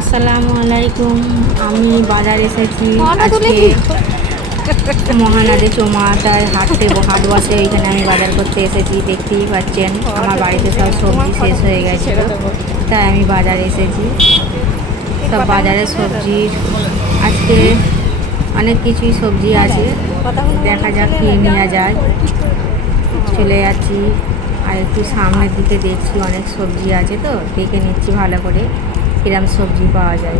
আসসালামু আলাইকুম। আমি বাজার এসেছি আজকে মহানাদে চৌমাথায় হাট বসে, ওইখানে আমি বাজার করতে এসেছি। দেখতেই পাচ্ছেন আমার বাড়িতে সব সবজি শেষ হয়ে গেছে, তাই আমি বাজার এসেছি। সব বাজারে সবজির আজকে অনেক কিছুই সবজি আছে, দেখা যাক কি নেওয়া যায়। চলে যাচ্ছি আর একটু সামনের দিকে দেখছি অনেক সবজি আছে, তো দেখে নিচ্ছি ভালো করে কিরম সবজি পাওয়া যায়।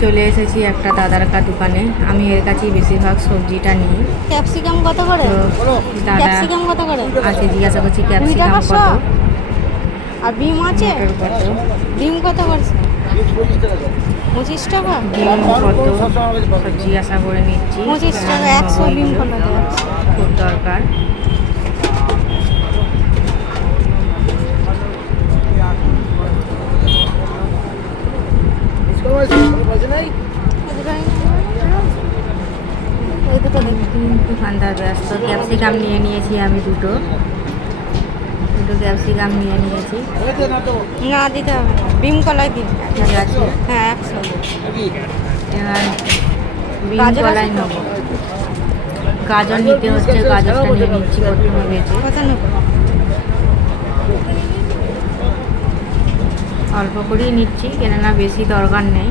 চলে এসেছি একটা দাদার দোকানে, আমি এর কাছেই বেশিরভাগ সবজিটা নিই। ক্যাপসিকাম কত করে? দাদা ক্যাপসিকাম কত করে আছে, জিজ্ঞাসা করছি ক্যাপসিকাম কত আর বিম আছে? কত বিম কত করছে? 25 টাকা। ডিম কত সব জিজ্ঞাসা করে নিচ্ছি। 25 টাকা 100 বিম কত খুব দরকার। দোকানদার ব্যস্ত। ক্যাপসিকাম নিয়ে নিয়েছি আমি দুটো ক্যাপসিকাম নিয়ে নিয়েছি। না দিতে হবে, বিম কলাই দিন। ঠিক আছে, হ্যাঁ 100। এবার বিন কলাই নেবো। গাজর নিতে হচ্ছে, গাজরটা নিয়ে নিচ্ছি প্রথমে বেঁচে। কত নেব? অল্প করেই নিচ্ছি, কেননা বেশি দরকার নেই।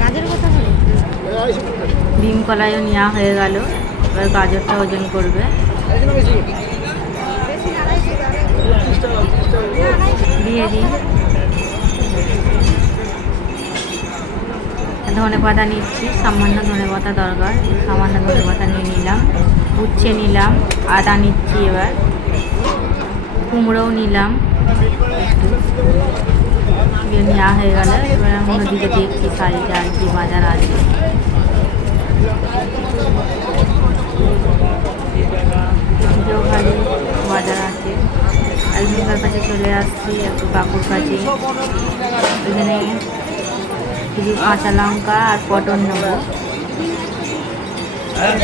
গাজর কত করে? ডিম কলাইও নেওয়া হয়ে গেল, এবার গাজরটা ওজন করবে। দিয়ে দিন। ধনে পাতা নিচ্ছি, সামান্য ধনে পাতা দরকার, সামান্য ধনে পাতা নিয়ে নিলাম। উচ্ছে নিলাম, আদা নিচ্ছি। এবার কুমড়োও নিলাম একটু, নেওয়া হয়ে গেল। এবার অন্যদিকে দেখছি শাড়িতে আর কি বাজার আছে। ভালো বাজার আছে। একজনের কাছে চলে আসছি, একটু কাকুর কাছে। এখানে কিছু কাঁচা লঙ্কা আর পটল নেবো।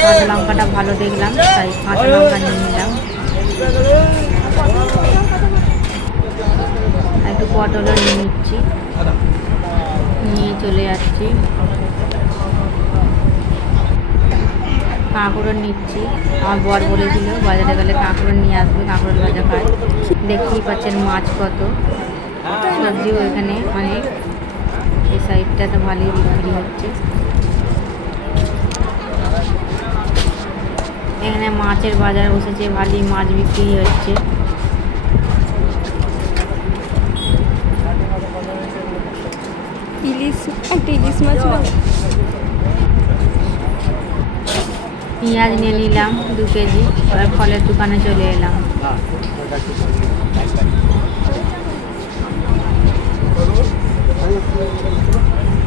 কাঁচা লঙ্কাটা ভালো দেখলাম, তাই কাঁচা লঙ্কা নিয়ে নিলাম। একটু পটলও নিয়ে নিচ্ছি, নিয়ে চলে যাচ্ছি। কাঁকড়ও নিচ্ছি, আমার বর বলেছিল বাজারে গেলে কাঁকড় নিয়ে আসবে, কাঁকড়ের ভাজা খায়। দেখতেই পাচ্ছেন মাছ কত, সবজিও এখানে অনেক। এই সাইডটাতে ভালোই বিক্রি হচ্ছে। এখানে মাছের বাজার বসেছে, ভালোই মাছ বিক্রি হচ্ছে। ইলিশ মাছ। পেঁয়াজ নিয়ে নিলাম 2 কেজি। এবার ফলের দোকানে চলে এলাম।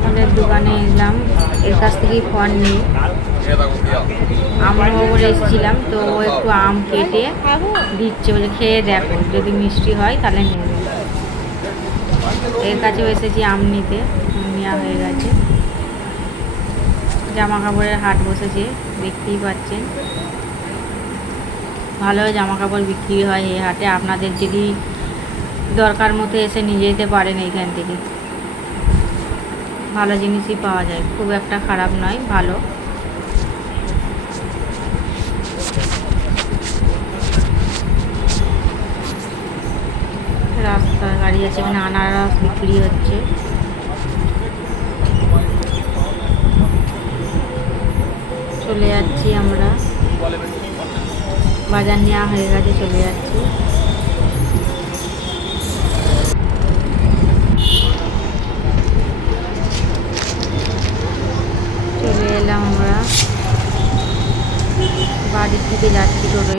ফলের দোকানে এলাম, এর কাছ থেকেই ফল নিই। আম নেবো বলে এসেছিলাম, তো ও একটু আম কেটে দিচ্ছে, বলে খেয়ে দেখো, যদি মিষ্টি হয় তাহলে নেবে। এর কাছেও এসেছি আম নিতে, নেওয়া হয়ে গেছে। জামা কাপড়ের হাট বসেছে, দেখতেই পাচ্ছেন। ভালো জামা কাপড় বিক্রি হয় এই হাটে। আপনাদের যদি দরকার মতো এসে নিয়ে যেতে পারেন এইখান থেকে, ভালো জিনিসই পাওয়া যায়, খুব একটা খারাপ নয়, ভালো। রাস্তার গাড়ি আছে, মানে আনারস বিক্রি হচ্ছে। চলে যাচ্ছি আমরা, বাজার নেওয়া হয়ে গেছে, চলে যাচ্ছি। চলে এলাম আমরা, বাড়ির দিকে যাচ্ছি টোটো